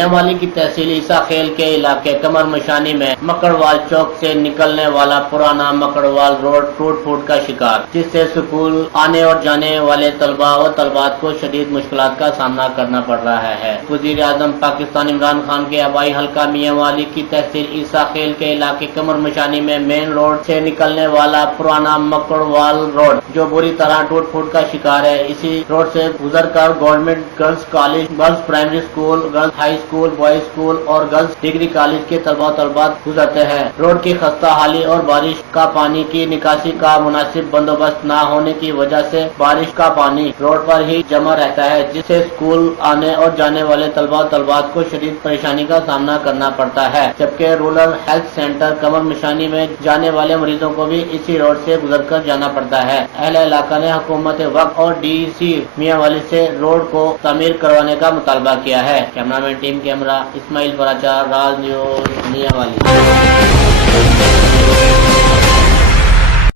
میاں والی کی تحصیل عیسیٰ خیل کے علاقے کمر مشانی میں مکڑوال چوک سے نکلنے والا پرانا مکڑوال روڈ ٹوٹ پھوٹ کا شکار، جس سے سکول آنے اور جانے والے طلباء و طالبات کو شدید مشکلات کا سامنا کرنا پڑ رہا ہے۔ وزیر اعظم پاکستان عمران خان کے آبائی حلقہ میاں والی کی تحصیل عیسیٰ خیل کے علاقے کمر مشانی میں مین روڈ سے نکلنے والا پرانا مکڑوال روڈ جو بری طرح ٹوٹ پھوٹ کا شکار ہے، اسی روڈ سے گزر کر government girls college, girls primary school, girls high school, boys school اور گرلز ڈگری کالج کے طلباء و طالبات گزرتے ہیں۔ روڈ کی خستہ حالی اور بارش کا پانی کی نکاسی کا مناسب بندوبست نہ ہونے کی وجہ سے بارش کا پانی روڈ پر ہی جمع رہتا ہے، جس سے اسکول آنے اور جانے والے طلباء و طالبات کو شدید پریشانی کا سامنا کرنا پڑتا ہے، جبکہ رورل ہیلتھ سینٹر کمر مشانی میں جانے والے مریضوں کو بھی اسی روڈ سے گزر کر جانا پڑتا ہے۔ اہل علاقہ نے حکومت وقت اور ڈی سی میاں والی سے روڈ کو تعمیر کروانے کا مطالبہ کیا ہے۔ کیمرہ مین ٹیم کے ہمراہ اسماعیل براچار، راز نیوز، میاں والی۔